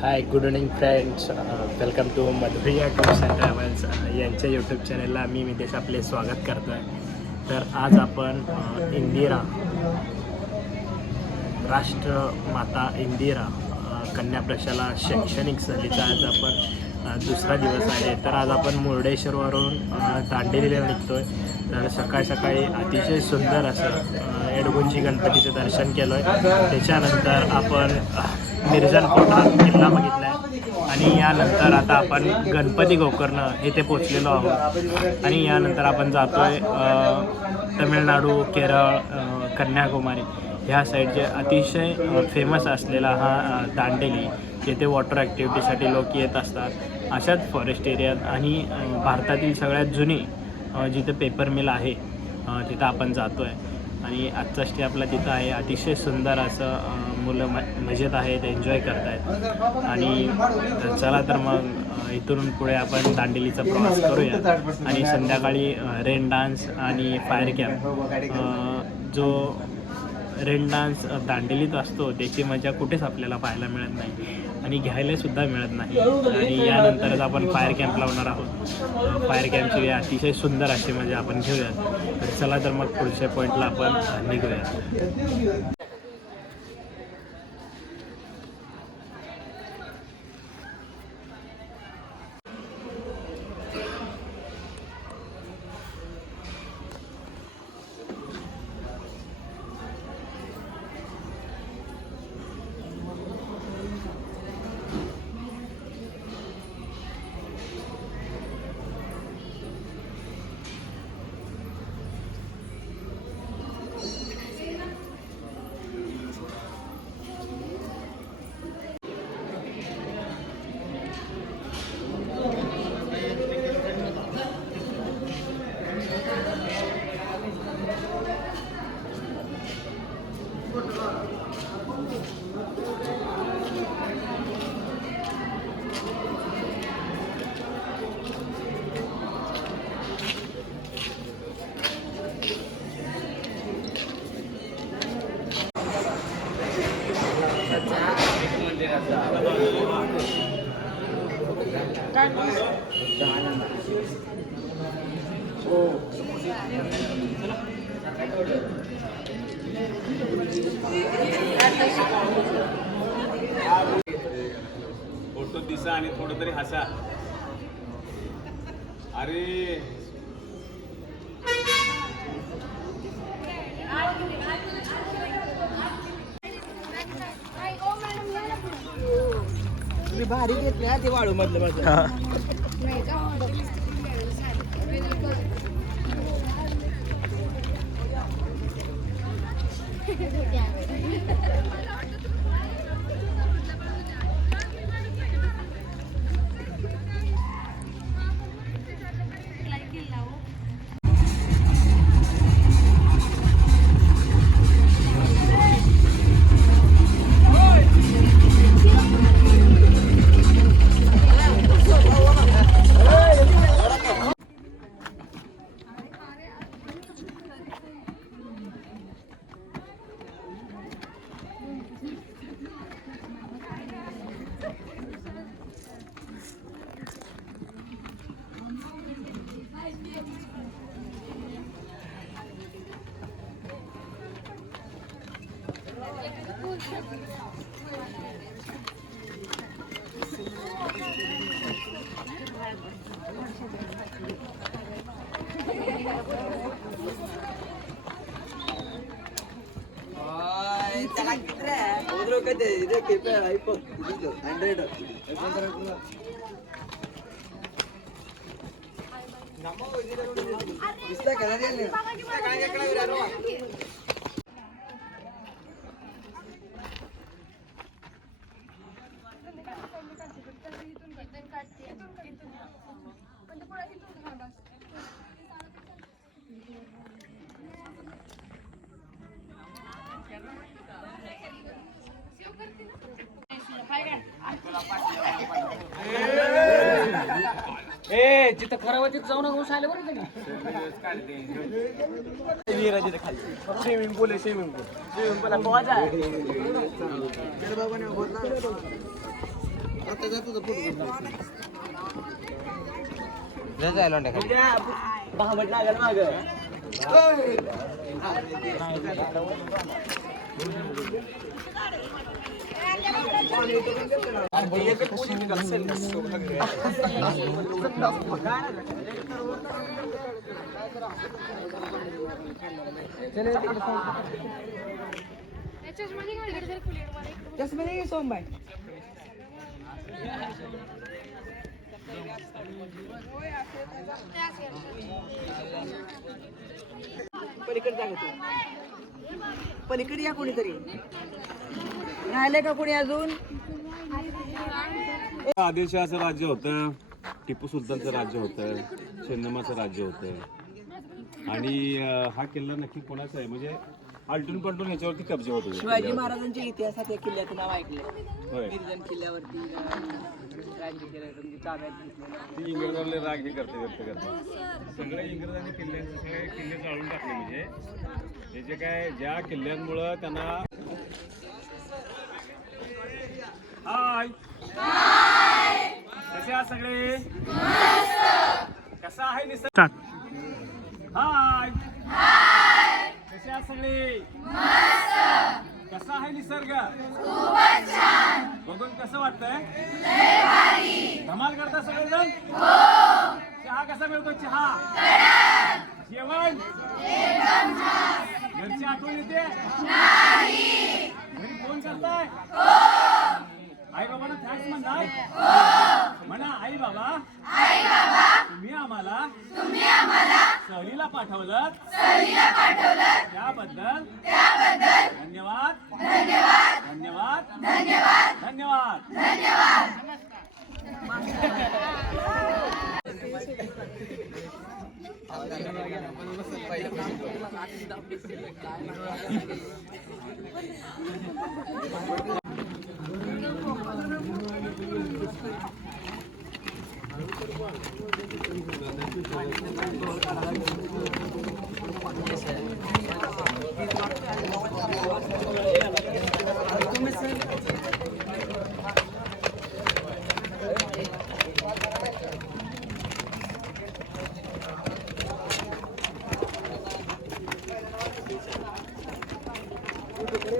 High good evening friends, welcome to Madhuriya tours and travels यांच्या YouTube चॅनलला मी नितेश आपले स्वागत करतो आहे. तर आज आपण इंदिरा राष्ट्रमाता इंदिरा कन्या प्रशाला शैक्षणिक सहलीचा आज आपण दुसरा दिवस आहे. तर आज आपण मुर्डेश्वरवरून दांडेलीला निघतो आहे. तर सकाळी सकाळी अतिशय सुंदर असं एडगुंजी गणपतीचं दर्शन केलं आहे. त्याच्यानंतर आपण मिर्झनकोटा किल्ला बघितला आहे आणि यानंतर आता आपण गणपती गोकर्ण येथे पोचलेलो आहोत. आणि यानंतर आपण जातो आहे तमिळनाडू, केरळ, कन्याकुमारी ह्या साईडचे अतिशय फेमस असलेला हा दांडेली, जेथे वॉटर ॲक्टिव्हिटीसाठी लोक येत असतात. अशाच फॉरेस्ट एरियात आणि भारतातील सगळ्यात जुनी जिथं पेपर मिल आहे तिथं आपण जातो आहे. आणि आजचा स्टे आपला तिथं आहे. अतिशय सुंदर असं मुलं मजेत आहेत, एन्जॉय करत आहेत. आणि चला तर मग इथून पुढे आपण दांडेलीचा प्रवास करूया. आणि संध्याकाळी रेन डान्स आणि फायर कॅम्प, जो रेन डान्स दांडेलीत असतो त्याची मजा कुठेच आपल्याला पाहायला मिळत नाही आणि घ्यायलासुद्धा मिळत नाही. आणि यानंतरच आपण फायर कॅम्प लावणार आहोत. फायर कॅम्पची अतिशय सुंदर अशी मजा आपण घेऊयात. तर चला तर मग पुढच्या पॉईंटला आपण निघूया. फोटो दिसा आणि थोडं तरी हसा. अरे भारी घेतली ते वाळू मधलं माझं. ए जिथं खरावतीत जाऊ नका उसायला बरं का स्विमिंग पूल आहे. स्विमिंग पूल स्विमिंग पूल त्याचा तुझा फोटो भांबट लागल माग चष्मा सोमबाई पलीकडे जागा तू पलीकडे या कोणीतरी राहिले का कोणी अजून आदिलशहाचं राज्य होतं, टिपू सुलतानचं राज्य होतं, चंदमाचं राज्य होतं आणि हा किल्ला नक्की कोणाचा आहे म्हणजे आलटून पलटून याच्यावरती कब्जे होत होते. शिवाजी महाराजांच्या इतिहासात या किल्ल्याचं नाव ऐकलं होय. गिरिजन किल्ल्यावरती राज्य केलं म्हणजे ताब्यात घेतलेलं ती इंग्रजांना राग हे करते व्यक्त करते. सगळे इंग्रजांनी किल्ल्यांचे सगळे किल्ले जाळून टाकले म्हणजे हे जे काय ज्या किल्ल्यांमुळं त्यांना हाय कसे आहात सगळे कसा आहे निसर्ग हाय कसे आहात सगळे कसा आहे निसर्ग बघून कसं वाटतंय धमाल करता सगळेजण चहा कसा मिळतो चहा जेवण घरची आठवण येते घरी फोन करताय आई बाबांना थँक्स म्हणताय म्हणा आई बाबा तुम्ही आम्हाला सहलीला पाठवलं त्याबद्दल धन्यवाद धन्यवाद धन्यवाद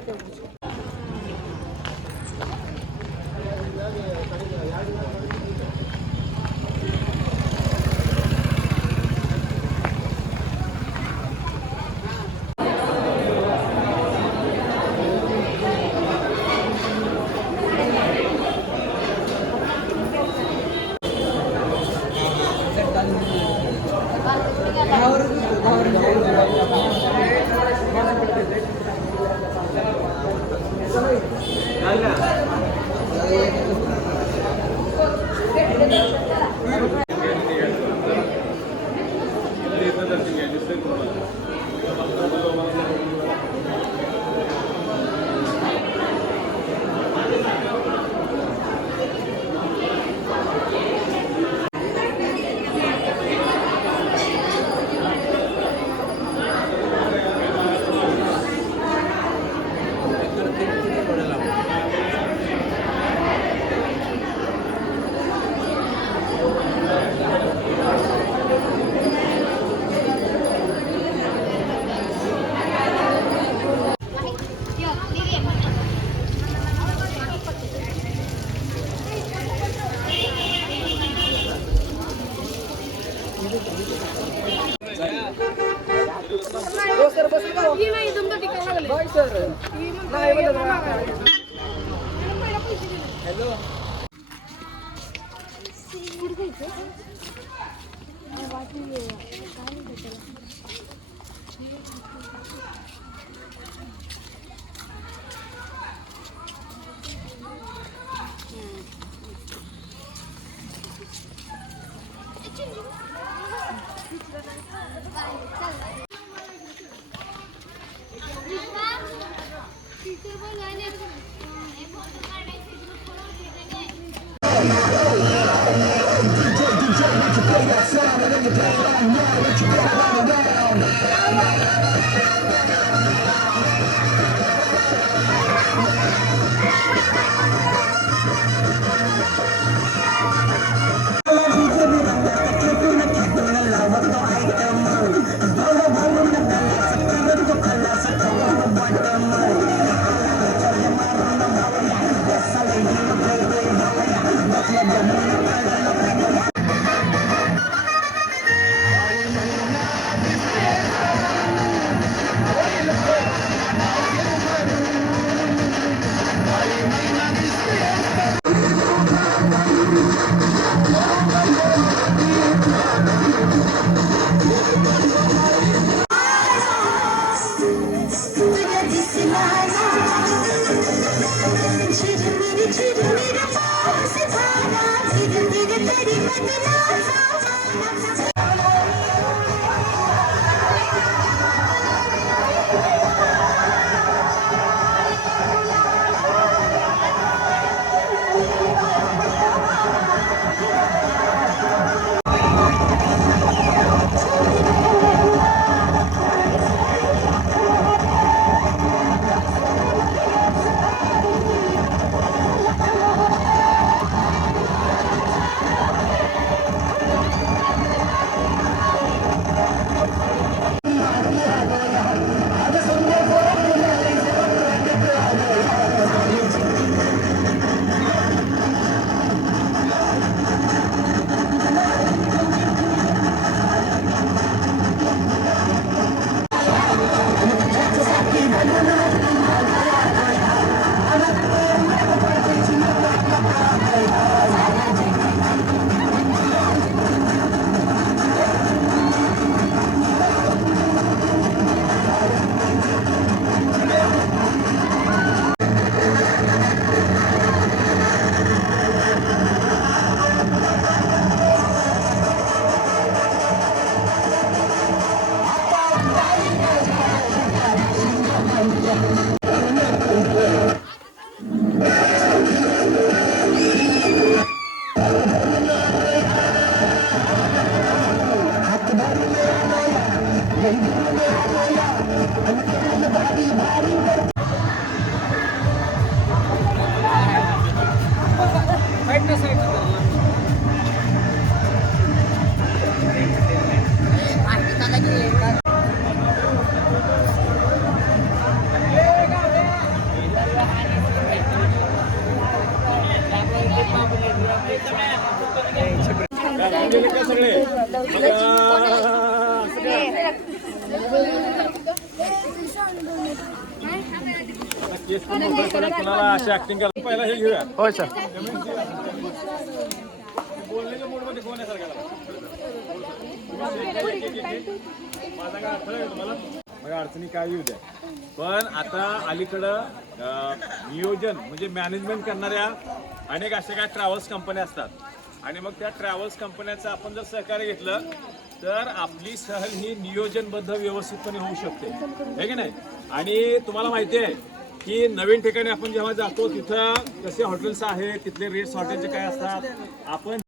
Thank you. कोणाला अशी ऍक्टिंग करायला पहिला हे घेऊया. हो सर. बोलण्याच्या मूडमध्ये कोण आहे सर? माझा काय अडथळा आहे तुम्हाला? माझ्या अडचणी काय येऊ द्या, पण आता अलीकडं नियोजन म्हणजे मॅनेजमेंट करणाऱ्या अनेक अशा काय ट्रॅव्हल्स कंपन्या असतात आणि मग त्या ट्रॅव्हल्स कंपन्याचं आपण जर सहकार्य घेतलं तर आपली सहल ही नियोजनबद्ध व्यवस्थितपणे होऊ शकते, हे की नाही? आणि तुम्हाला माहिती आहे की नवीन ठिकाणी आपण जेव्हा जातो तिथं कसे हॉटेल्स आहेत, तिथले रेट्स हॉटेलचे काय असतात, आपण